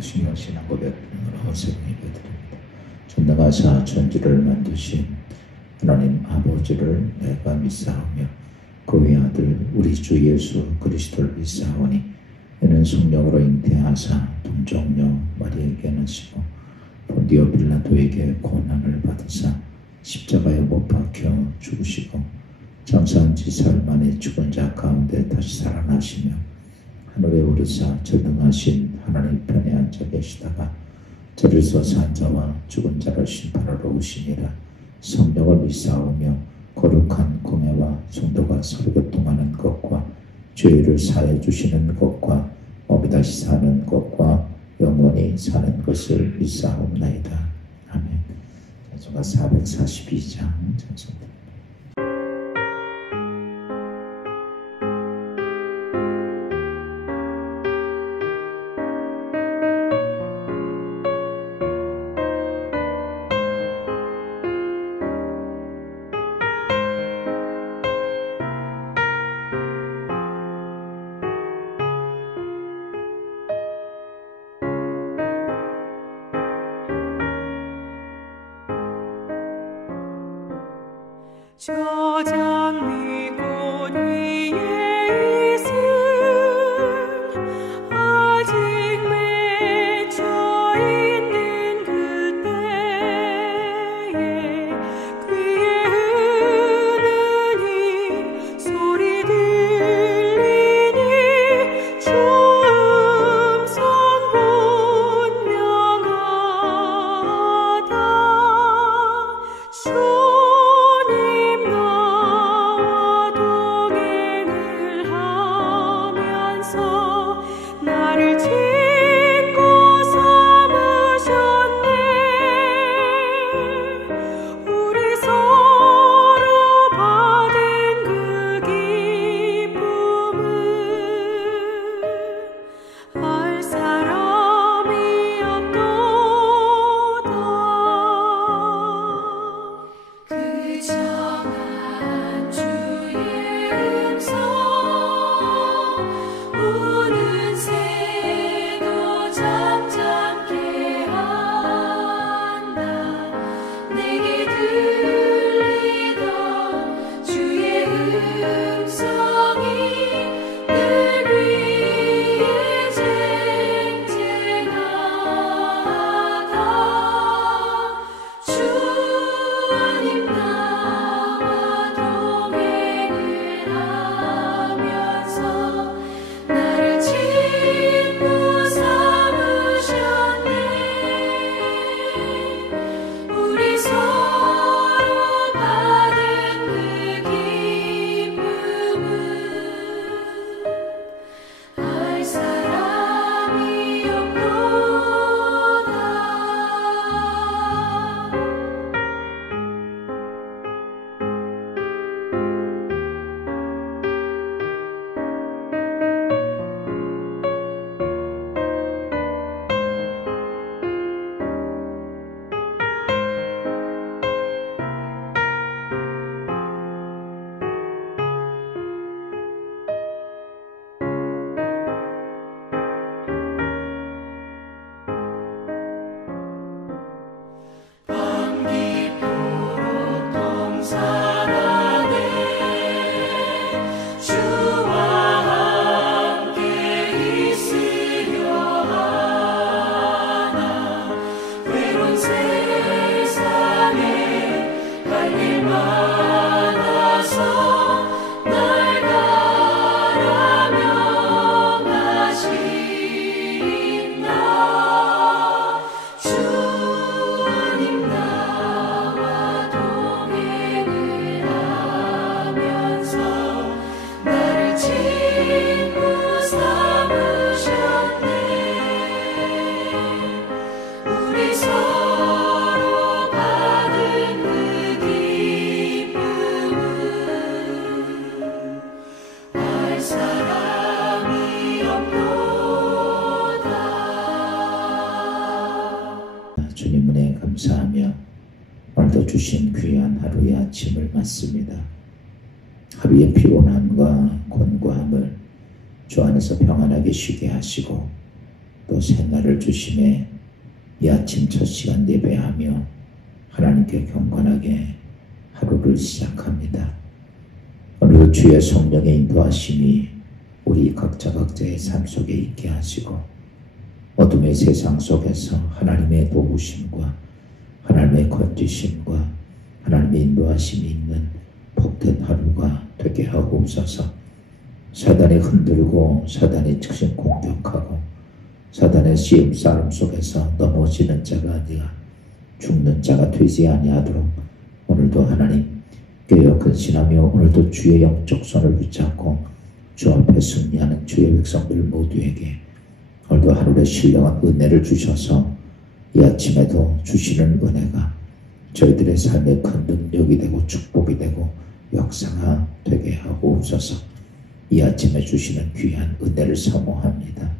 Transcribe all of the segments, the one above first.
성령 신앙 고백으로 세봉 예배드립니다. 전능하사 천지를 만드신 하나님 아버지를 내가 믿사오며 그 외아들 우리 주 예수 그리스도를 믿사오니 이는 성령으로 잉태하사 동정녀 마리아에게 나시고 본디오 빌라도에게 고난을 받으사 십자가에 못 박혀 죽으시고 장사한 지 사흘 만에 죽은 자 가운데 다시 살아나시며 하늘에 오르사 전능하신 하나님 편에 앉아 계시다가 저리서 산 자와 죽은 자를 심판하러 오시니라. 성령을 믿사오며 거룩한 공예와 성도가 서로 교통하는 것과 죄를 사해 주시는 것과 몸이 다시 사는 것과 영원히 사는 것을 믿사옵나이다. 아멘. 찬송가 442장 찬송입니다. 저 장미 꽃 위에 있음 아직 맺혀 있는 그때에 귀에 흐르는 소리 들리니 주 음성 분명하다. 주님 은혜에 감사하며 오늘도 주신 귀한 하루의 아침을 맞습니다. 하루의 피곤함과 권고함을 주 안에서 평안하게 쉬게 하시고 또 새날을 주심에 이 아침 첫 시간 예배하며 하나님께 경건하게 하루를 시작합니다. 오늘 주의 성령의 인도하심이 우리 각자 각자의 삶 속에 있게 하시고 어둠의 세상 속에서 하나님의 도우심과 하나님의 건지심과 하나님의 인도하심이 있는 복된 하루가 되게 하옵소서. 사단이 흔들고 사단이 즉시 공격하고 사단의 시험 싸움 속에서 넘어지는 자가 아니라 죽는 자가 되지 아니하도록 오늘도 하나님 깨어 근신하며 오늘도 주의 영적 손을 붙잡고 주 앞에 승리하는 주의 백성들 모두에게 오늘도 하루의 신령한 은혜를 주셔서 이 아침에도 주시는 은혜가 저희들의 삶에 큰 능력이 되고 축복이 되고 역사가 되게 하옵소서. 이 아침에 주시는 귀한 은혜를 사모합니다.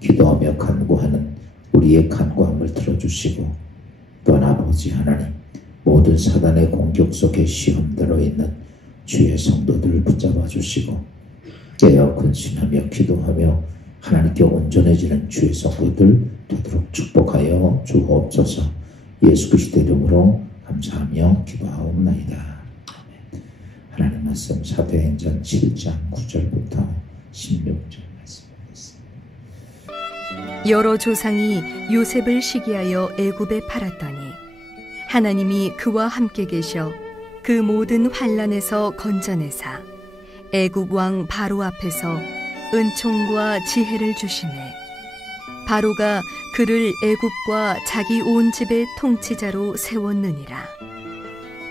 기도하며 간구하는 우리의 간구함을 들어주시고 또한 아버지 하나님 모든 사단의 공격 속에 시험되어 있는 주의 성도들을 붙잡아 주시고 깨어 근신하며 기도하며 하나님께 온전해지는 주의 성도들 되도록 축복하여 주옵소서. 예수 그리스도의 이름으로 감사하며 기도하옵나이다. 아멘. 하나님 말씀 사도행전 7장 9절부터 16절 말씀하겠습니다. 여러 조상이 요셉을 시기하여 애굽에 팔았더니 하나님이 그와 함께 계셔 그 모든 환난에서 건져내사 애굽 왕 바로 앞에서 은총과 지혜를 주시매 바로가 그를 애굽과 자기 온 집의 통치자로 세웠느니라.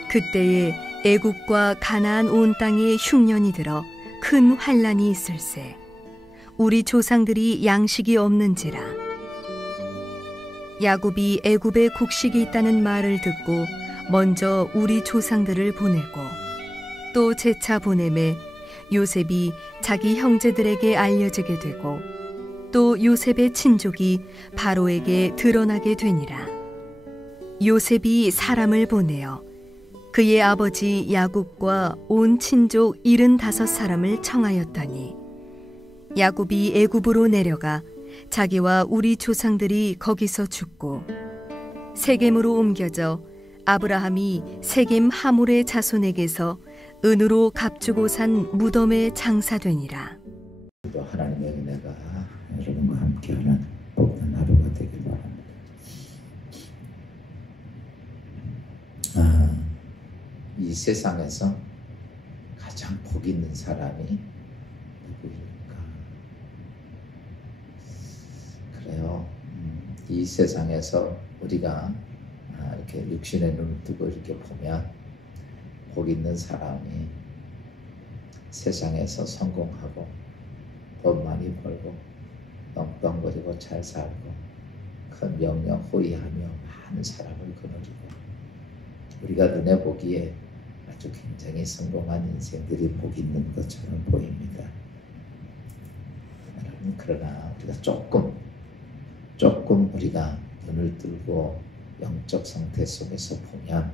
그때에 애굽과 가나안 온 땅에 흉년이 들어 큰 환난이 있을세 우리 조상들이 양식이 없는지라. 야곱이 애굽에 곡식이 있다는 말을 듣고 먼저 우리 조상들을 보내고 또 재차 보내매 요셉이 자기 형제들에게 알려지게 되고 또 요셉의 친족이 바로에게 드러나게 되니라. 요셉이 사람을 보내어 그의 아버지 야곱과 온 친족 75사람을 청하였더니 야곱이 애굽으로 내려가 자기와 우리 조상들이 거기서 죽고 세겜으로 옮겨져 아브라함이 세겜 하몰의 자손에게서 은으로 값주고 산 무덤에 장사되니라. 하나님의 은혜가 여러분과 함께하는 복된 하루가 되길 바랍니다. 이 세상에서 가장 복 있는 사람이 누구일까? 그래요. 이 세상에서 우리가 이렇게 육신의 눈을 뜨고 이렇게 보면 복 있는 사람이 세상에서 성공하고 돈 많이 벌고 떵떵거리고 잘 살고 큰 명령 호위하며 많은 사람을 거느리고 우리가 눈에 보기에 아주 굉장히 성공한 인생들이 복 있는 것처럼 보입니다. 여러분, 그러나 우리가 조금 우리가 눈을 뜨고 영적 상태 속에서 보면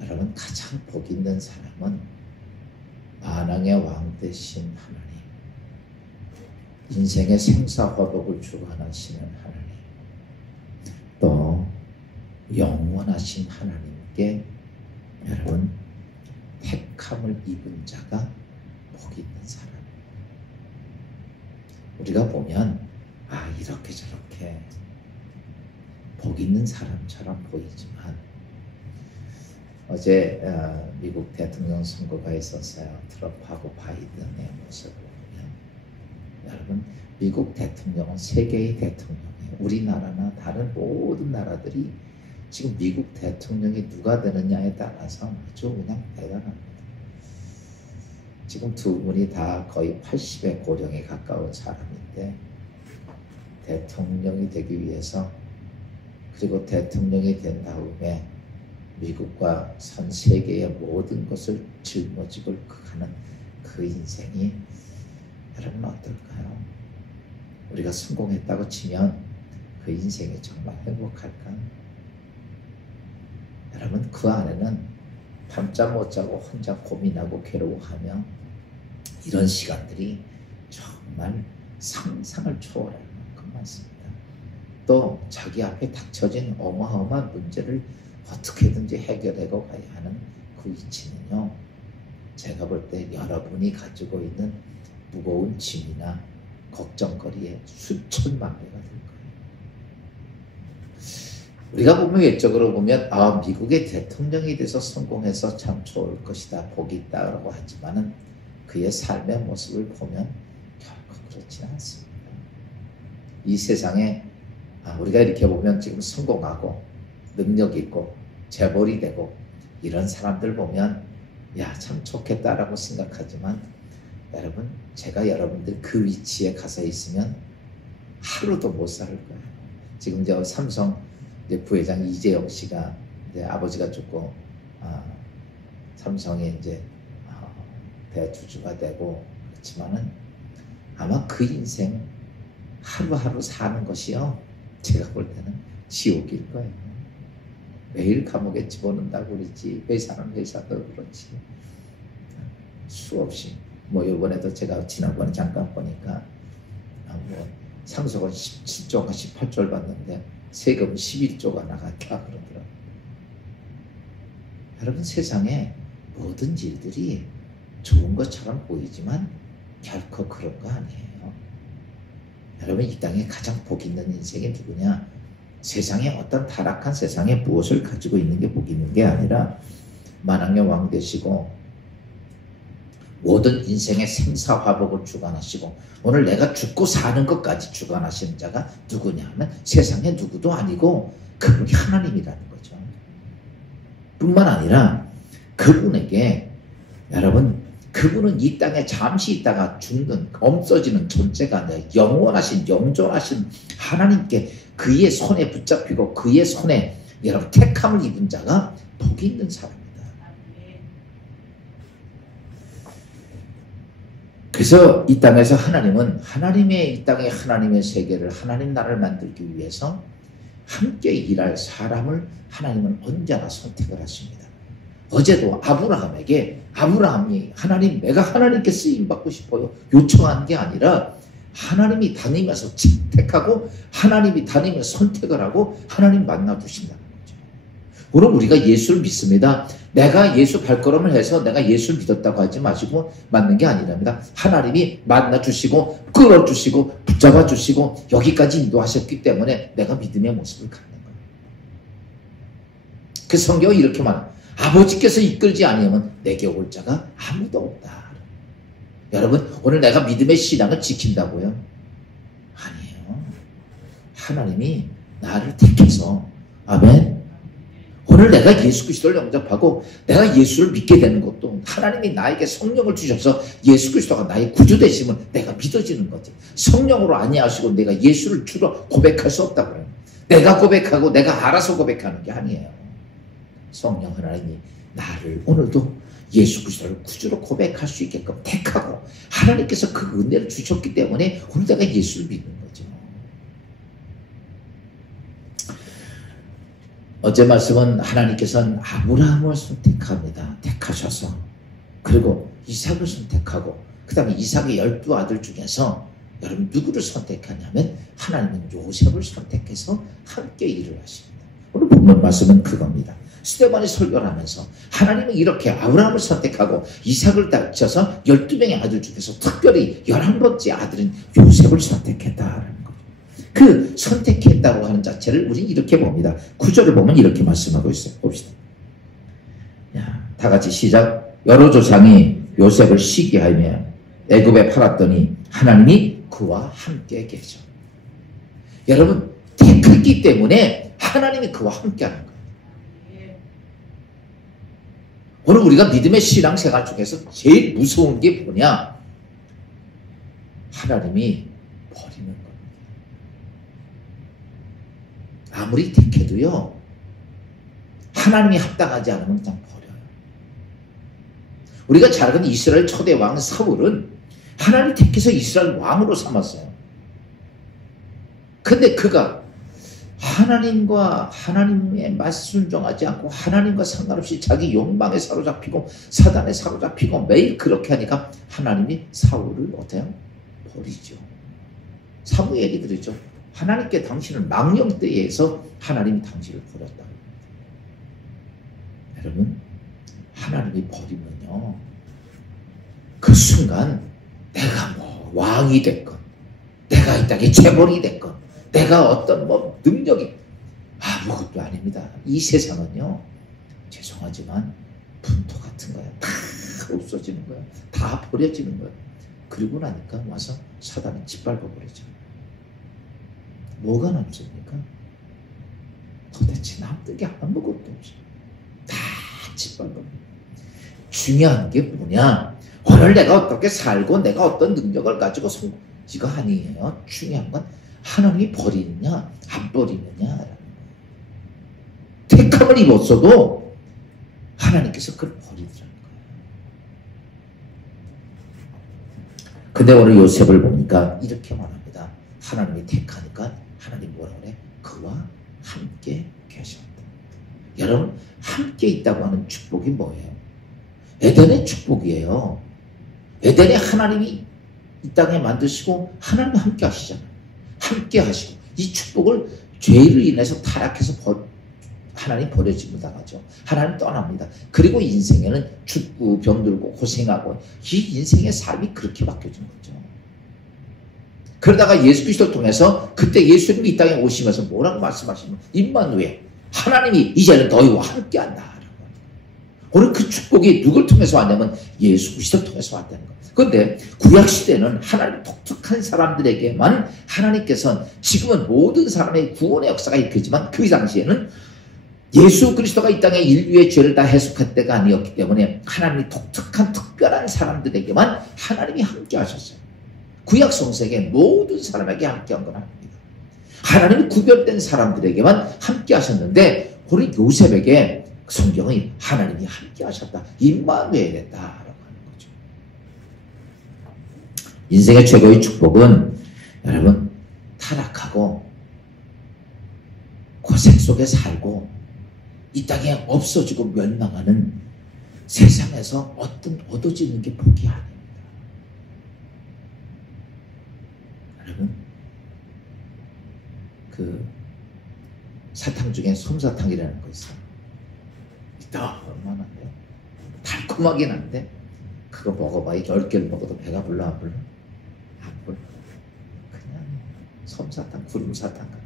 여러분 가장 복 있는 사람은 만왕의 왕 되신 하나님, 인생의 생사화복을 주관하시는 하나님, 또 영원하신 하나님께 여러분 택함을 입은 자가 복 있는 사람. 우리가 보면 이렇게 저렇게 복 있는 사람처럼 보이지만 어제 미국 대통령 선거가 있었어요. 트럼프하고 바이든의 모습을 보면 여러분 미국 대통령은 세계의 대통령이에요. 우리나라나 다른 모든 나라들이 지금 미국 대통령이 누가 되느냐에 따라서 아주 그냥 대단합니다. 지금 두 분이 다 거의 80의 고령에 가까운 사람인데 대통령이 되기 위해서 그리고 대통령이 된 다음에 미국과 전 세계의 모든 것을 짊어지고 하는 그 인생이 여러분 어떨까요? 우리가 성공했다고 치면 그 인생이 정말 행복할까? 여러분 그 안에는 밤잠 못 자고 혼자 고민하고 괴로워하며 이런 시간들이 정말 상상을 초월할 만큼 많습니다. 또 자기 앞에 닥쳐진 어마어마한 문제를 어떻게든지 해결하고 가야 하는 그 위치는요, 제가 볼 때 여러분이 가지고 있는 무거운 짐이나 걱정거리의 수천만 배가 될 거예요. 우리가 보면 외적으로 보면 미국의 대통령이 돼서 성공해서 참 좋을 것이다, 복이 있다라고 하지만은 그의 삶의 모습을 보면 결코 그렇지 않습니다. 이 세상에 우리가 이렇게 보면 지금 성공하고 능력 있고 재벌이 되고 이런 사람들 보면 참 좋겠다라고 생각하지만, 여러분, 제가 여러분들 그 위치에 가서 있으면 하루도 못 살 거예요. 지금 저 삼성 부회장 이재용 씨가 이제 아버지가 죽고 삼성의 이제 대주주가 되고, 그렇지만은 아마 그 인생 하루하루 사는 것이요, 제가 볼 때는 지옥일 거예요. 매일 감옥에 집어넣는다고 그러지, 회사는 회사도 그렇지, 수없이 이번에도 제가 지난번에 잠깐 보니까 상속은 17조가 18조를 받는데 세금 11조가 나갔다 그러더라고요. 여러분, 세상에 모든 일들이 좋은 것처럼 보이지만 결코 그런 거 아니에요. 여러분, 이 땅에 가장 복 있는 인생이 누구냐? 세상에 어떤 타락한 세상에 무엇을 가지고 있는 게 복 있는 게 아니라 만왕의 왕 되시고 모든 인생의 생사화복을 주관하시고 오늘 내가 죽고 사는 것까지 주관하시는 자가 누구냐 하면 세상에 누구도 아니고 그분이 하나님이라는 거죠. 뿐만 아니라 그분에게, 여러분, 그분은 이 땅에 잠시 있다가 죽는, 없어지는 존재가 아니라 영원하신, 영존하신 하나님께 그의 손에 붙잡히고 그의 손에 여러분 택함을 입은 자가 복이 있는 사람입니다. 그래서 이 땅에서 하나님은 이 땅의 하나님의 세계를, 하나님 나라를 만들기 위해서 함께 일할 사람을 하나님은 언제나 선택을 하십니다. 어제도 아브라함이 하나님, 내가 하나님께 쓰임받고 싶어요 요청한 게 아니라 하나님이 다니면서 택하고 하나님이 다니면서 선택을 하고 하나님 만나주신다는 거죠. 오늘 우리가 예수를 믿습니다. 내가 예수 발걸음을 해서 내가 예수를 믿었다고 하지 마시고 맞는 게 아니랍니다. 하나님이 만나주시고 끌어주시고 붙잡아주시고 여기까지 인도하셨기 때문에 내가 믿음의 모습을 갖는 거예요. 그 성경이 이렇게 말합니다. 아버지께서 이끌지 아니하면 내게 올 자가 아무도 없다. 여러분, 오늘 내가 믿음의 신앙을 지킨다고요? 아니에요. 하나님이 나를 택해서, 아멘. 오늘 내가 예수 그리스도를 영접하고 내가 예수를 믿게 되는 것도 하나님이 나에게 성령을 주셔서 예수 그리스도가 나의 구주 되심을 내가 믿어지는 거지. 성령으로 아니하시고 내가 예수를 주로 고백할 수 없다고요. 내가 고백하고 내가 알아서 고백하는 게 아니에요. 성령 하나님이 나를 오늘도 예수 그리스도를 구주로 고백할 수 있게끔 택하고 하나님께서 그 은혜를 주셨기 때문에 오늘 내가 예수를 믿는 거죠. 어제 말씀은 하나님께서는 아브라함을 선택합니다. 택하셔서. 그리고 이삭을 선택하고 그 다음에 이삭의 12아들 중에서 여러분 누구를 선택하냐면 하나님은 요셉을 선택해서 함께 일을 하십니다. 오늘 본문 말씀은 그겁니다. 스데반이 설교를 하면서 하나님은 이렇게 아브라함을 선택하고 이삭을 다쳐서 12명의 아들 중에서 특별히 11번째 아들인 요셉을 선택했다라는 거죠. 그 선택했다고 하는 자체를 우리는 이렇게 봅니다. 9절을 보면 이렇게 말씀하고 있어요. 봅시다. 다 같이 시작. 여러 조상이 요셉을 시기하며 애굽에 팔았더니 하나님이 그와 함께 계셔. 여러분, 택했기 때문에 하나님이 그와 함께 하는 거예요. 오늘 우리가 믿음의 신앙생활 중에서 제일 무서운 게 뭐냐? 하나님이 버리는 겁니다. 아무리 택해도요, 하나님이 합당하지 않으면 그냥 버려요. 우리가 잘 아는 이스라엘 초대 왕 사울은 하나님 택해서 이스라엘 왕으로 삼았어요. 근데 그가 하나님과 하나님의 말씀 순종하지 않고 하나님과 상관없이 자기 욕망에 사로잡히고 사단에 사로잡히고 매일 그렇게 하니까 하나님이 사울을 어때요? 버리죠. 사무엘이 그러죠. 하나님께 당신을 망령되에 의해서 하나님이 당신을 버렸다. 여러분, 하나님이 버리면요, 그 순간 내가 뭐 왕이 됐건, 내가 이 땅의 재벌이 됐건, 내가 어떤 뭐 능력이 아무것도 아닙니다. 이 세상은요, 죄송하지만 분토 같은 거야. 다 없어지는 거야. 다 버려지는 거야. 그리고 나니까 와서 사단은 짓밟아버리죠. 뭐가 남습니까? 도대체 남는 게 아무것도 없어요. 다 짓밟아버려요. 중요한 게 뭐냐? 오늘 내가 어떻게 살고 내가 어떤 능력을 가지고 이거 아니에요. 중요한 건 하나님이 버리느냐 안 버리느냐. 택함을 입었어도 하나님께서 그걸 버리더라는 거예요. 근데 오늘 요셉을 보니까 이렇게 말합니다. 하나님이 택하니까 하나님 뭐라 그래? 그와 함께 계셨다. 여러분, 함께 있다고 하는 축복이 뭐예요? 에덴의 축복이에요. 에덴에 하나님이 이 땅에 만드시고 하나님과 함께 하시잖아요. 함께 하시고 이 축복을 죄로 인해서 타락해서 하나님 버려지고 당하죠. 하나님 떠납니다. 그리고 인생에는 죽고 병들고 고생하고 이 인생의 삶이 그렇게 바뀌어진 거죠. 그러다가 예수 그리스도를 통해서 그때 예수님이 이 땅에 오시면서 뭐라고 말씀하시면 임마누엘, 하나님이 이제는 너희와 함께한다. 오늘 그 축복이 누굴 통해서 왔냐면 예수 그리스도를 통해서 왔다는 거예요. 그런데 구약시대는 하나님 독특한 사람들에게만 하나님께서는 지금은 모든 사람의 구원의 역사가 있겠지만 그 당시에는 예수 그리스도가 이 땅에 인류의 죄를 다 해석할 때가 아니었기 때문에 하나님이 독특한 특별한 사람들에게만 하나님이 함께 하셨어요. 구약 성서에 모든 사람에게 함께한 건 아닙니다. 하나님이 구별된 사람들에게만 함께 하셨는데 오늘 요셉에게 성경은 하나님이 함께 하셨다. 임마누엘이다라고 하는 거죠. 인생의 최고의 축복은 여러분 타락하고 고생 속에 살고 이 땅에 없어지고 멸망하는 세상에서 얻어지는 게 복이 아닙니다. 여러분, 그 사탕 중에 솜사탕이라는 거 있어요. 얼마나인데? 달콤하긴 한데 그거 먹어봐. 10개를 먹어도 배가 불러 안 불러? 안 불러. 그냥 솜사탕, 구름사탕 같은 거.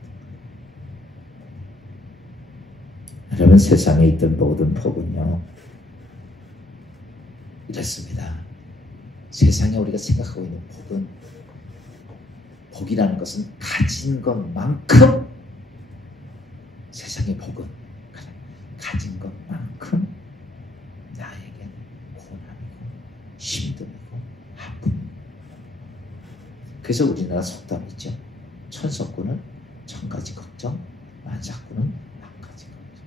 여러분, 세상에 있던 모든 복은요 이렇습니다. 세상에 우리가 생각하고 있는 복이라는 것은 가진 것만큼, 세상의 복은 가진 것만큼 나에게 고난이고 힘듦이고 아픔. 그래서 우리나라 속담 있죠. 천석구는 천가지 걱정, 만사구는 만가지 걱정.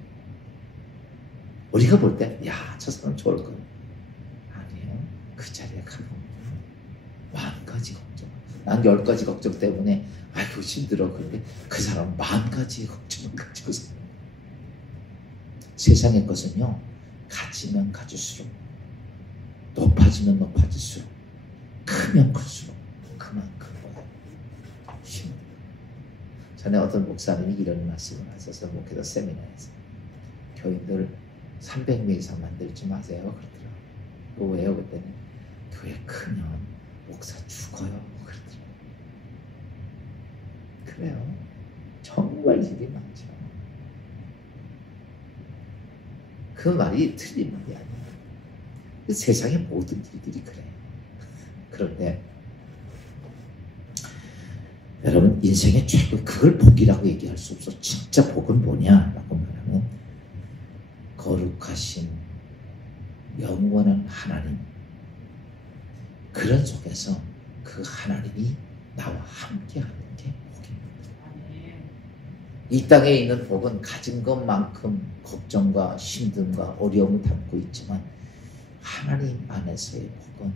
우리가 볼 때 야, 저 사람 좋을 거예요. 아니에요. 그 자리에 가보면 만가지 걱정. 난 10가지 걱정 때문에 아이고 힘들어. 그런데 그 사람은 만가지 걱정을 가지고 살아요. 세상의 것은요, 가지면 가질수록, 높아지면 높아질수록, 크면 클수록 그만큼 힘들어요. 전에 어떤 목사님이 이런 말씀을 하셔서 목회자 세미나에서 교인들 300명 이상 만들지 마세요 그러더라고요. 그거 왜요? 그랬더니 교회 크면 목사 죽어요 그러더라고요. 그래요. 정말 일이 많죠. 그 말이 틀린 말이 아니에요. 세상의 모든 일들이 그래요. 그런데 여러분, 인생의 최고, 그걸 복이라고 얘기할 수 없어. 진짜 복은 뭐냐라고 말하면 거룩하신 영원한 하나님, 그런 속에서 그 하나님이 나와 함께하는 게 복입니다. 이 땅에 있는 복은 가진 것만큼 걱정과 힘듦과 어려움을 담고 있지만 하나님 안에서의 복은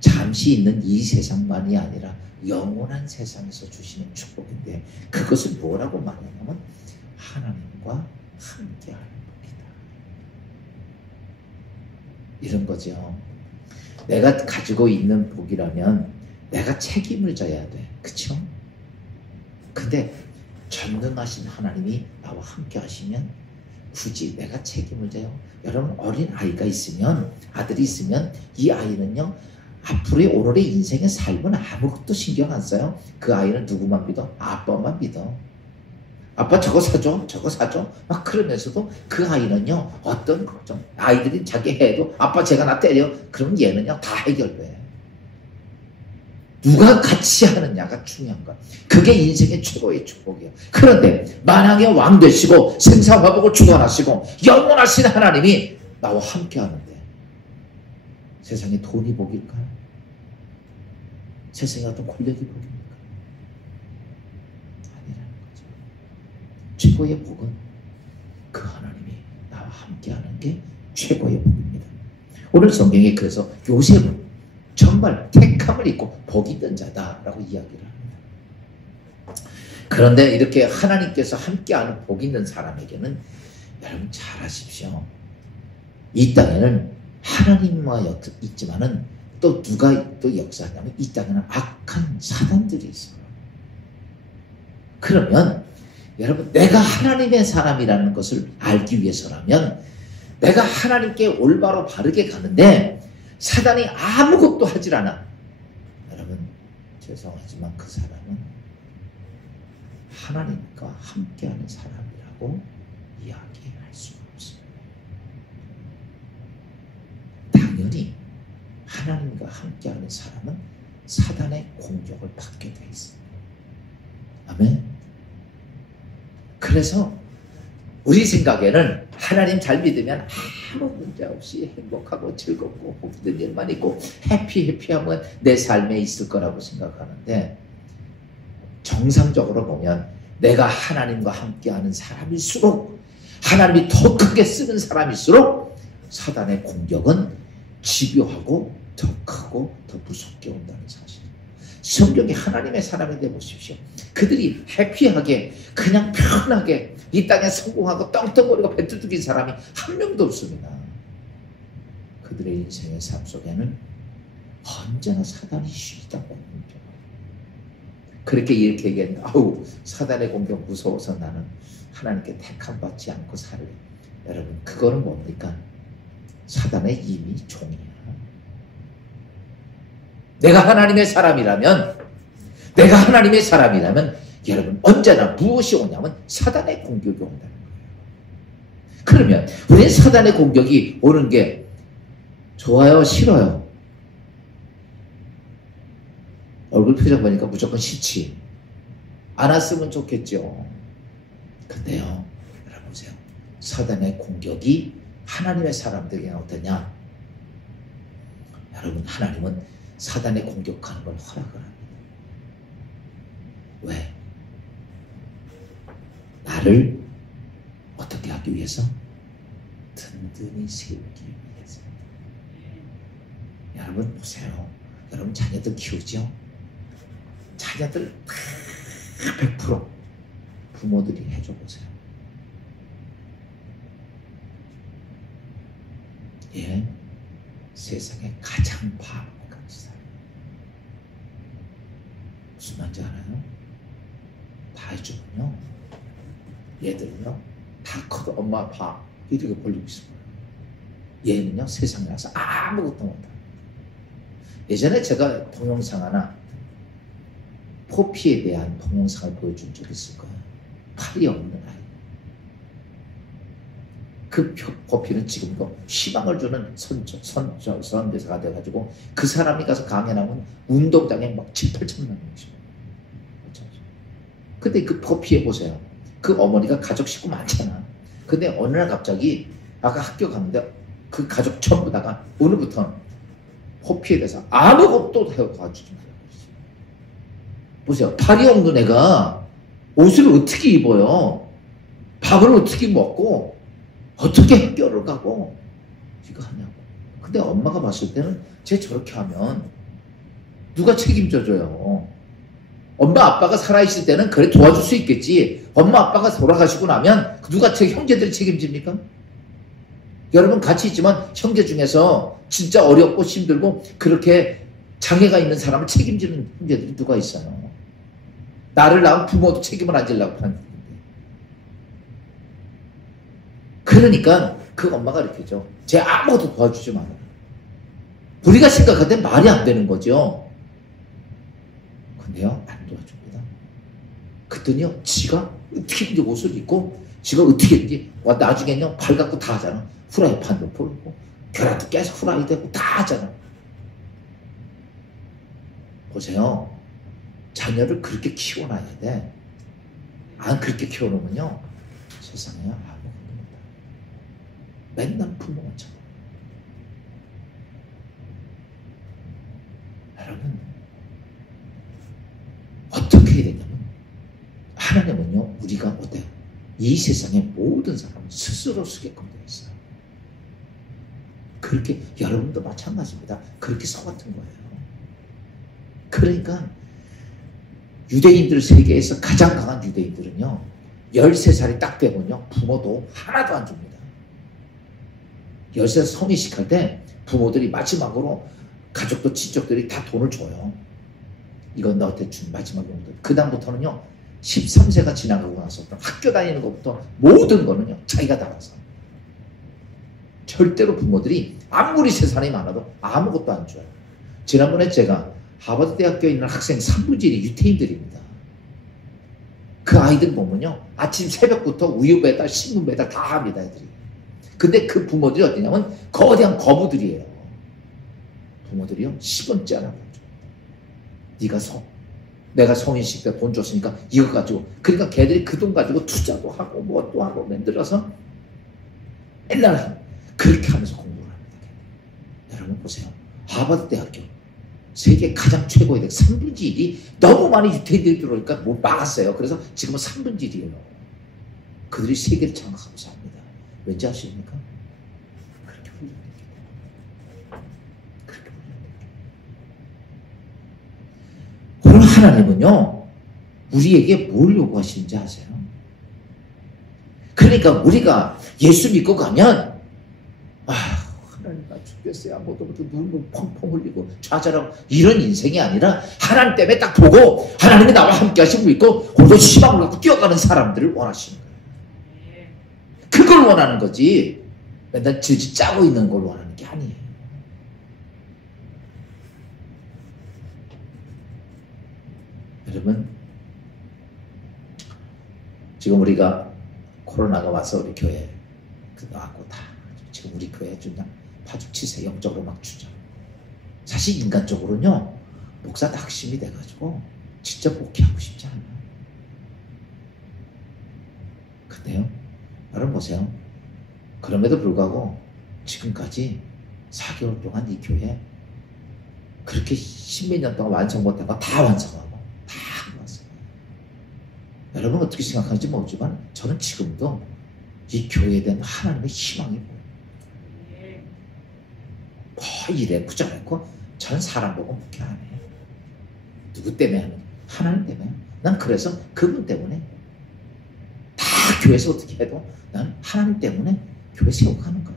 잠시 있는 이 세상만이 아니라 영원한 세상에서 주시는 축복인데, 그것을 뭐라고 말하냐면 하나님과 함께하는 복이다. 이런 거죠. 내가 가지고 있는 복이라면 내가 책임을 져야 돼. 그쵸? 근데 근데 전능하신 하나님이 나와 함께 하시면 굳이 내가 책임을 져요. 여러분 어린 아이가 있으면, 아들이 있으면 이 아이는요 앞으로의 오늘의 인생의 삶은 아무것도 신경 안 써요. 그 아이는 누구만 믿어? 아빠만 믿어. 아빠 저거 사줘, 저거 사줘 막 그러면서도 그 아이는요 어떤 걱정, 아이들이 자기 해도 아빠 제가 나 때려, 그러면 얘는요 다 해결돼. 누가 같이 하느냐가 중요한 거야. 그게 인생의 최고의 축복이에요. 그런데 만왕의 왕 되시고 생사화복을 주관하시고 영원하신 하나님이 나와 함께 하는데 세상에 돈이 복일까요? 세상에 어떤 권력이 복입니까? 아니라는 거죠. 최고의 복은 그 하나님이 나와 함께 하는 게 최고의 복입니다. 오늘 성경에 그래서 요셉은 정말 택함을 입고 복이 있던 자다라고 이야기를 합니다. 그런데 이렇게 하나님께서 함께하는 복이 있는 사람에게는 여러분 잘 아십시오. 이 땅에는 하나님과 있지만은 또 누가 또 역사하냐면 이 땅에는 악한 사단들이 있어요. 그러면 여러분 내가 하나님의 사람이라는 것을 알기 위해서라면 내가 하나님께 올바로 바르게 가는데 사단이 아무것도 하질 않아. 여러분 죄송하지만 그 사람은 하나님과 함께하는 사람이라고 이야기할 수가 없습니다. 당연히 하나님과 함께하는 사람은 사단의 공격을 받게 돼 있습니다. 아멘. 그래서 우리 생각에는 하나님 잘 믿으면 아무 문제 없이 행복하고 즐겁고 복된 일만 있고 해피하면 내 삶에 있을 거라고 생각하는데 정상적으로 보면 내가 하나님과 함께하는 사람일수록 하나님이 더 크게 쓰는 사람일수록 사단의 공격은 집요하고 더 크고 더 무섭게 온다는 사실. 성경에 하나님의 사람이 되어보십시오. 그들이 해피하게 그냥 편하게 이 땅에 성공하고 떵떵거리고 배 두둑인 사람이 한 명도 없습니다. 그들의 인생의 삶 속에는 언제나 사단이 쉬다 보는 거죠. 그렇게 이렇게 얘기했는데 아우 사단의 공격 무서워서 나는 하나님께 택함 받지 않고 살래. 여러분 그거는 뭡니까? 사단의 이미 종이야. 내가 하나님의 사람이라면 여러분 언제나 무엇이 오냐면 사단의 공격이 온다는 거예요. 그러면 우리는 사단의 공격이 오는 게 좋아요? 싫어요? 얼굴 표정 보니까 무조건 싫지. 안 왔으면 좋겠죠. 근데요 여러분 보세요. 사단의 공격이 하나님의 사람들에게 어떠냐? 여러분 하나님은 사단의 공격하는 걸 허락을 합니다. 왜? 나를 어떻게 하기 위해서? 든든히 세우기 위해서. 여러분 보세요. 여러분 자녀들 키우죠? 자녀들 다 100% 부모들이 해줘 보세요. 예, 세상에 가장 바보같이 살아요. 무슨 말인지 알아요? 다 해주면요 얘들은요 다 커도 엄마 아빠 이렇게 벌리고 있을 거예요. 얘는요 세상에 와서 아무것도 못해요. 예전에 제가 동영상 하나 포피에 대한 동영상을 보여준 적이 있을 거예요. 팔이 없는 아이. 그 포피는 지금도 희망을 주는 선교사가 돼가지고 그 사람이 가서 강연하면 운동장에 막 7,8천만 명씩. 근데 그 포피에 보세요. 그 어머니가 가족 식구 많잖아. 근데 어느 날 갑자기 아까 학교 갔는데 그 가족 전부 다가 오늘부터 포피에 대해서 아무것도 해가지고 보세요. 팔이 없는 애가 옷을 어떻게 입어요? 밥을 어떻게 먹고 어떻게 학교를 가고 이거 하냐고. 근데 엄마가 봤을 때는 쟤 저렇게 하면 누가 책임져줘요? 엄마 아빠가 살아있을 때는 그래 도와줄 수 있겠지. 엄마 아빠가 돌아가시고 나면 누가 형제들이 책임집니까? 여러분 같이 있지만 형제 중에서 진짜 어렵고 힘들고 그렇게 장애가 있는 사람을 책임지는 형제들이 누가 있어요? 나를 낳은 부모도 책임을 안 지려고 하는 건데. 그러니까 그 엄마가 이렇게 죠. 쟤 아무것도 도와주지 마라. 우리가 생각할 때 말이 안 되는 거죠. 근데요, 안 도와줍니다. 그랬더니요, 지가 어떻게든지 옷을 입고, 지가 어떻게든지, 나중에는요, 발 갖고 다 하잖아. 후라이팬도 풀고, 계란도 깨서 후라이 되고 다 하잖아. 보세요. 자녀를 그렇게 키워놔야 돼. 안 그렇게 키워놓으면요, 세상에 아무것도입니다. 맨날 부모만 쳐. 여러분, 어떻게 해야 되냐면, 하나님은요, 우리가 어때요? 이 세상의 모든 사람을 스스로 쓰게끔 되어 있어요. 그렇게, 여러분도 마찬가지입니다. 그렇게 서 같은 거예요. 그러니까, 유대인들 세계에서 가장 강한 유대인들은요, 13살이 딱 되면요, 부모도 하나도 안 줍니다. 13살 성인식 할 때 부모들이 마지막으로 가족도 친척들이 다 돈을 줘요. 이건 너한테 준 마지막 용돈. 그 다음부터는요, 13세가 지나가고 나서부터 학교 다니는 것부터 모든 거는요, 자기가 다 알아서. 절대로 부모들이 아무리 세상이 많아도 아무것도 안 줘요. 지난번에 제가 하버드 대학교에 있는 학생 3분의 1이 유태인들입니다. 그 아이들 보면요, 아침 새벽부터 우유 배달, 신문 배달 다 합니다, 애들이. 근데 그 부모들이 어디냐면 거대한 거부들이에요. 부모들이요, 10원째 안 하고 내가 성인식 때 돈 줬으니까 이거 가지고, 그러니까 걔들이 그 돈 가지고 투자도 하고 뭣도 하고 만들어서 맨날 그렇게 하면서 공부를 합니다. 여러분 보세요. 하버드 대학교 세계 가장 최고의 대학 3분의 1이 너무 많은 유태인들이 들어오니까 못 막았어요. 그래서 지금은 3분의 1이에요. 그들이 세계를 장악하면서 합니다. 왠지 아십니까? 그렇게 훈련됐기 때문에. 그렇게 훈련됐기 때문에. 오늘 하나님은요, 우리에게 뭘 요구하시는지 아세요? 그러니까 우리가 예수 믿고 가면, 하나님 나 죽겠어요. 아무것도 못해 눈물 펑펑 흘리고 좌절하고 이런 인생이 아니라 하나님 때문에 딱 보고 하나님이 나와 함께 하시고 있고 오늘도 희망을 갖고 뛰어가는 사람들을 원하시는 거예요. 그걸 원하는 거지 맨날 질질 짜고 있는 걸 원하는 게 아니에요. 여러분, 지금 우리가 코로나가 와서 우리 교회 나왔고 다 지금 우리 교회 그냥 파죽치세 영적으로 막 주죠. 사실 인간적으로는요, 목사도 학심이 돼가지고 진짜 목회하고 싶지 않아요. 근데요, 여러분 보세요. 그럼에도 불구하고 지금까지 4개월 동안 이 교회 그렇게 10몇 년 동안 완성 못한 거 다 완성하고 다 왔어요. 여러분 어떻게 생각하는지 모르지만 저는 지금도 이 교회에 대한 하나님의 희망이 보여요. 이랬고 저랬고 전 사람 보고 목회 안 해요. 누구 때문에 하는? 하나님 때문에. 난 그래서 그분 때문에 다 교회에서 어떻게 해도 난 하나님 때문에 교회 세우고 가는 거야.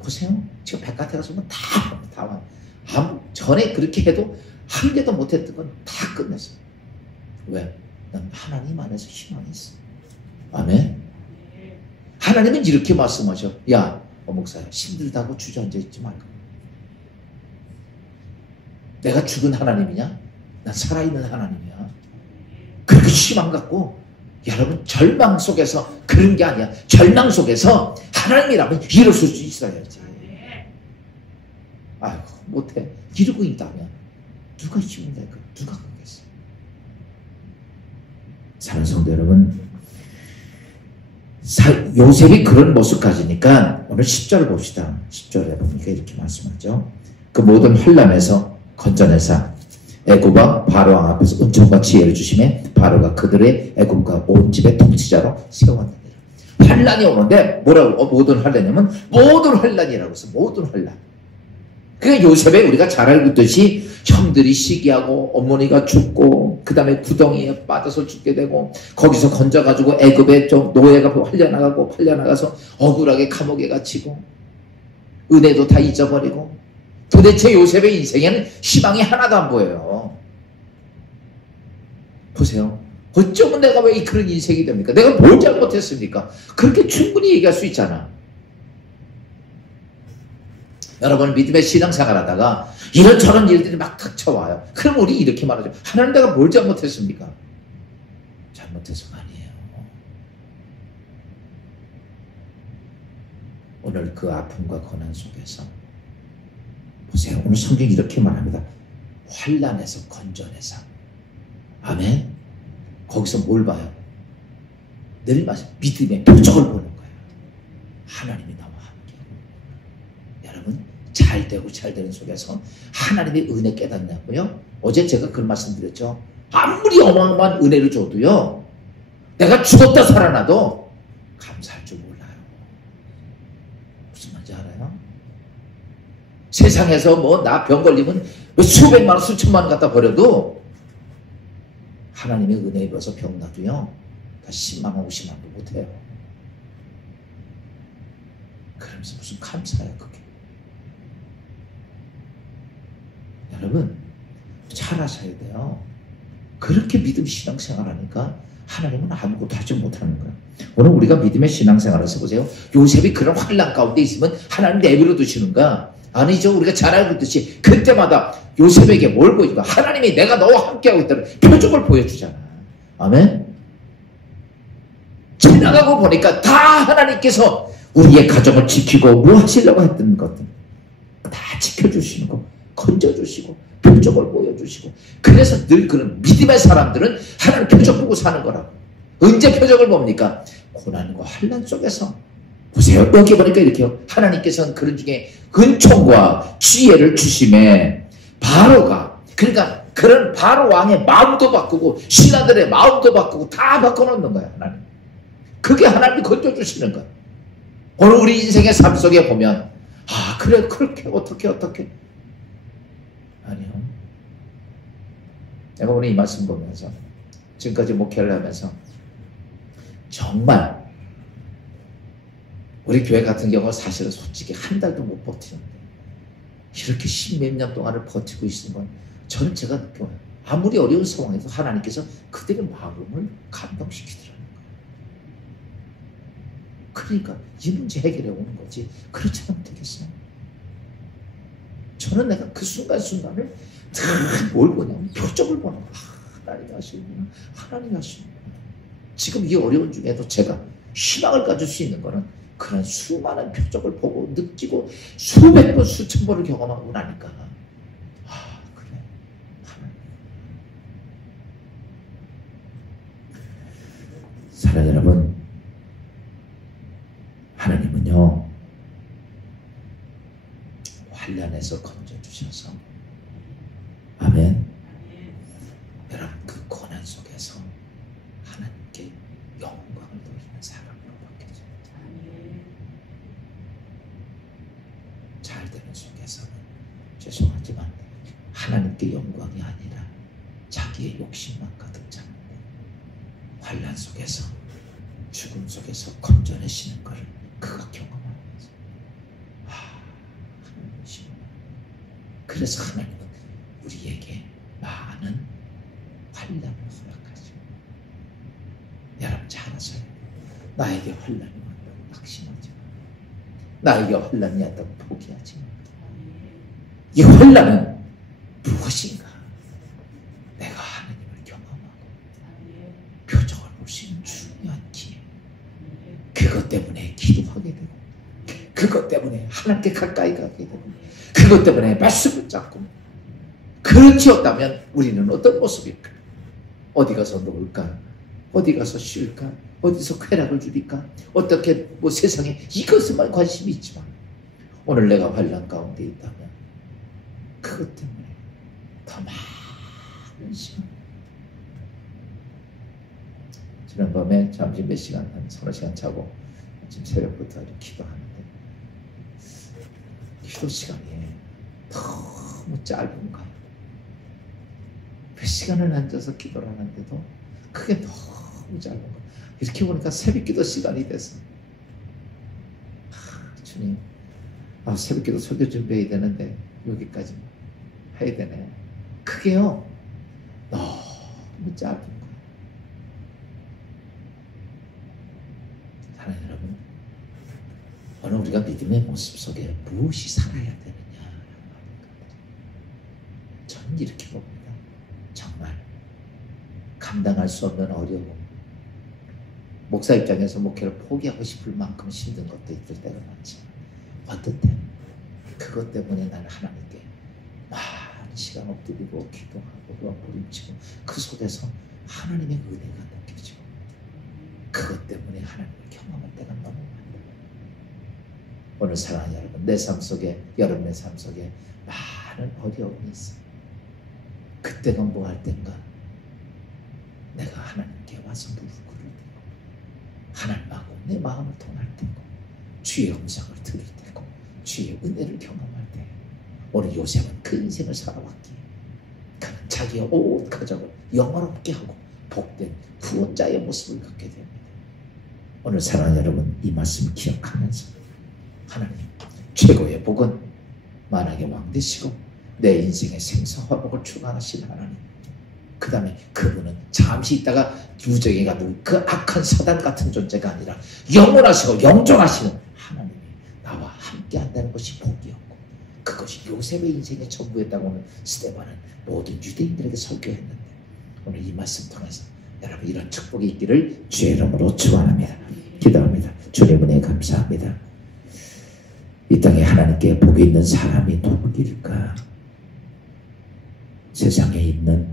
보세요. 지금 백화태 가서 보면 다 와요. 전에 그렇게 해도 한 개도 못했던 건 다 끝냈어요. 왜? 난 하나님 안에서 희망이 있어. 아멘. 하나님은 이렇게 말씀하셔. 야, 목사야, 힘들다고 주저앉아 있지 말고. 내가 죽은 하나님이냐? 난 살아있는 하나님이야. 그렇게 희망 갖고, 여러분, 절망 속에서 그런 게 아니야. 절망 속에서 하나님이라면 이룰 수 있어야지. 아이고, 못해. 이루고 있다면 누가 힘을 내고 누가 그러겠어? 사랑하는 성도 여러분, 요셉이 그런 모습 가지니까 오늘 10절을 봅시다. 10절에 보니까 이렇게 말씀하죠. 그 모든 환난에서 건져내사 애굽과 바로왕 앞에서 은총과 지혜를 주심에 바로가 그들의 애굽과 온 집의 통치자로 세워왔느니라. 환난이 오는데 뭐라고 모든 환난이냐면 모든 환난이라고 해서 모든 환난. 그러니까 요셉에 우리가 잘 알고 있듯이 형들이 시기하고 어머니가 죽고 그 다음에 구덩이에 빠져서 죽게 되고 거기서 건져가지고 애굽에 좀 노예가 팔려나가서 억울하게 감옥에 갇히고 은혜도 다 잊어버리고 도대체 요셉의 인생에는 희망이 하나도 안 보여요. 보세요. 어쩌면 내가 왜 그런 인생이 됩니까? 내가 뭘 잘못했습니까? 그렇게 충분히 얘기할 수 있잖아. 여러분 믿음의 신앙생활 하다가 이런저런 일들이 막 닥쳐와요. 그럼 우리 이렇게 말하죠. 하나님 내가 뭘 잘못했습니까? 잘못해서가 아니에요. 오늘 그 아픔과 고난 속에서 보세요. 오늘 성경이 이렇게 말합니다. 환난에서 건져내사. 아멘. 거기서 뭘 봐요? 늘 믿음의 표적을 보는 거예요. 하나님이 나와 함께. 여러분 잘 되고 잘 되는 속에서 하나님의 은혜 깨닫냐고요? 어제 제가 그런 말씀 드렸죠. 아무리 어마어마한 은혜를 줘도요, 내가 죽었다 살아나도 감사할 줄 몰라요. 무슨 말인지 알아요? 세상에서 뭐 나 병 걸리면 수백만 원 수천만 원 갖다 버려도 하나님의 은혜 입어서 병 나도요 다 10만 원 50만 원도 못해요. 그러면서 무슨 감사해요 그게. 여러분 잘하셔야 돼요. 그렇게 믿음 신앙생활 하니까 하나님은 아무것도 하지 못하는 거예요. 오늘 우리가 믿음의 신앙생활에서 보세요. 요셉이 그런 환난 가운데 있으면 하나님 내버려 두시는가? 아니죠. 우리가 잘 알고 있듯이 그때마다 요셉에게 뭘 보여주고 하나님이 내가 너와 함께하고 있다는 표적을 보여주잖아. 아멘. 지나가고 보니까 다 하나님께서 우리의 가정을 지키고 뭐 하시려고 했던 것들 다 지켜주시는 거, 건져주시고 표적을 보여주시고. 그래서 늘 그런 믿음의 사람들은 하나님 표적 보고 사는 거라고. 언제 표적을 봅니까? 고난과 환난 속에서. 보세요. 여기 보니까 이렇게요. 하나님께서는 그런 중에 은총과 지혜를 주심에 바로가, 그러니까 그런 바로 왕의 마음도 바꾸고 신하들의 마음도 바꾸고 다 바꿔놓는 거예요. 하나님. 그게 하나님이 건져주시는 거예요. 오늘 우리 인생의 삶 속에 보면 아 그래 그렇게 어떻게 아니요. 내가 오늘 이 말씀 보면서 지금까지 목회를 하면서 정말 우리 교회 같은 경우 사실은 솔직히 한 달도 못 버티는데 이렇게 십몇 년 동안을 버티고 있는 건 저는 제가 느껴요. 아무리 어려운 상황에서 하나님께서 그들의 마음을 감동시키더라는 거예요. 그러니까 이 문제 해결해 오는 거지 그렇지 않으면 되겠어요? 저는 내가 그 순간순간을 뭘 보냐면 표적을 보는 거야. 하나님이 하시는구나. 하나님이 하시는구나. 지금 이 어려운 중에도 제가 희망을 가질 수 있는 거는 그런 수많은 표적을 보고 느끼고 수백 번 수천 번을 경험하고 나니까 아 그래 하나님. 사랑하는 여러분, 하나님은요 환난에서 건져주셔서 아멘. 여러분 그 고난 속에서 하나님께 영광을 돌리는 사람으로 바뀌어집니다. 잘 되는 속에서는 죄송하지만 하나님께 영광이 아니라 자기의 욕심만 가득 차는데 환난 속에서 죽음 속에서 건져내시는 것을 그가 경험하면서 하나님이시구나. 그래서 하나님은 우리에게 많은 환난을 허락하시고 여러분 잘 아세요. 나에게 환난이 왔다고 낙심하지 마. 나에게 환난이 왔다고 포기하지 마. 이 환난은 무엇인가? 내가 하나님을 경험하고 표적을 볼 수 있는 중요한 기회. 그것 때문에 기도하게 되고 그것 때문에 하나님께 가까이 가게 되고 그것 때문에 말씀을 잡고. 그렇지였다면 우리는 어떤 모습일까? 어디 가서 놀까? 어디 가서 쉴까? 어디서 쾌락을 누릴까? 어떻게 뭐 세상에 이것에만 관심이 있지만 오늘 내가 환난 가운데 있다면 그것 때문에 더 많은 시간. 지난밤에 잠시 몇 시간, 한 서너 시간 자고 아침 새벽부터 이렇게 기도하는데 기도 시간이 너무 짧은 거야. 몇 시간을 앉아서 기도를 하는데도 그게 너무 짧은 거야. 이렇게 보니까 새벽기도 시간이 됐어. 주님, 새벽기도 설교 준비해야 되는데 여기까지 해야 되네. 그게요 너무 짧은 거야. 하나님 여러분, 오늘 우리가 믿음의 모습 속에 무엇이 살아야 되느냐, 저는 이렇게 봅니다. 정말 감당할 수 없는 어려움, 목사 입장에서 목회를 포기하고 싶을 만큼 힘든 것도 있을 때가 많지만 어떤 때는 그것 때문에 나는 하나님께 많은 시간 엎드리고 기도하고 부림치고 그 속에서 하나님의 은혜가 느껴지고 그것 때문에 하나님을 경험할 때가 너무 많다. 오늘 사랑하는 여러분, 내 삶 속에, 여러분의 삶 속에 많은 어려움이 있어. 그때가 뭐 할 때인가? 내가 하나님께 와서 무릎 꿇을 때고, 하나님하고 내 마음을 통할 때고, 주의 음성을 들을 때고, 주의 은혜를 경험할 때. 오늘 요셉은 그 인생을 살아왔기에 그는 자기의 온 가족을 영화롭게 하고 복된 구원자의 모습을 갖게 됩니다. 오늘 사랑하는 여러분, 이 말씀 기억하면서 하나님, 최고의 복은 만왕의 왕 되시고 내 인생의 생사화복을 주관하신 하나님, 그 다음에 그분은 잠시 있다가 유정에 가는 그 악한 사단 같은 존재가 아니라 영원하시고 영존하시는 하나님이 나와 함께 한다는 것이 복이었고, 그것이 요셉의 인생의 전부였다고 오늘 스데반은 모든 유대인들에게 설교했는데, 오늘 이 말씀 통해서 여러분 이런 축복이 있기를 주의 이름으로 축원합니다. 기도합니다. 주님 은혜 감사합니다. 이 땅에 하나님께 복이 있는 사람이 누구일까? 세상에 있는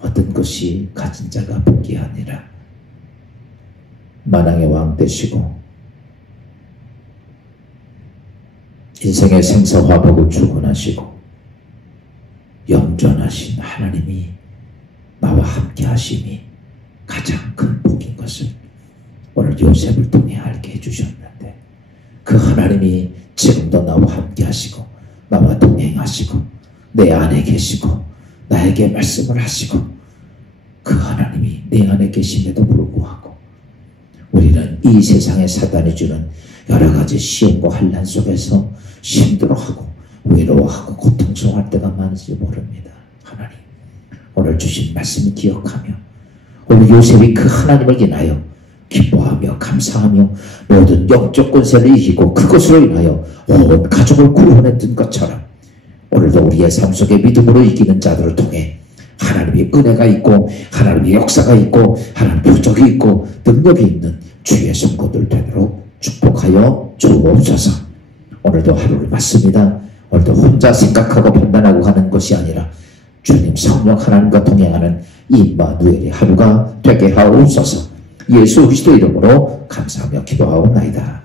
어떤 것이 가진 자가 복이 아니라 만왕의 왕 되시고 인생의 생사화복을 주관하시고 영존하신 하나님이 나와 함께 하심이 가장 큰 복인 것을 오늘 요셉을 통해 알게 해주셨는데, 그 하나님이 지금도 나와 함께 하시고 나와 동행하시고 내 안에 계시고 나에게 말씀을 하시고, 그 하나님이 내 안에 계심에도 불구하고 우리는 이 세상에 사단이 주는 여러 가지 시험과 환난 속에서 힘들어하고 외로워하고 고통스러워할 때가 많은지 모릅니다. 하나님, 오늘 주신 말씀을 기억하며 오늘 요셉이 그 하나님을 인하여 기뻐하며 감사하며 모든 영적 권세를 이기고 그것으로 인하여 온 가족을 구원했던 것처럼 오늘도 우리의 삶 속에 믿음으로 이기는 자들을 통해 하나님의 은혜가 있고 하나님의 역사가 있고 하나님의 표적이 있고 능력이 있는 주의 성도들 되도록 축복하여 주옵소서. 오늘도 하루를 맞습니다. 오늘도 혼자 생각하고 판단하고 가는 것이 아니라 주님 성령 하나님과 동행하는 임마누엘의 하루가 되게 하옵소서. 예수 그리스도 이름으로 감사하며 기도하옵나이다.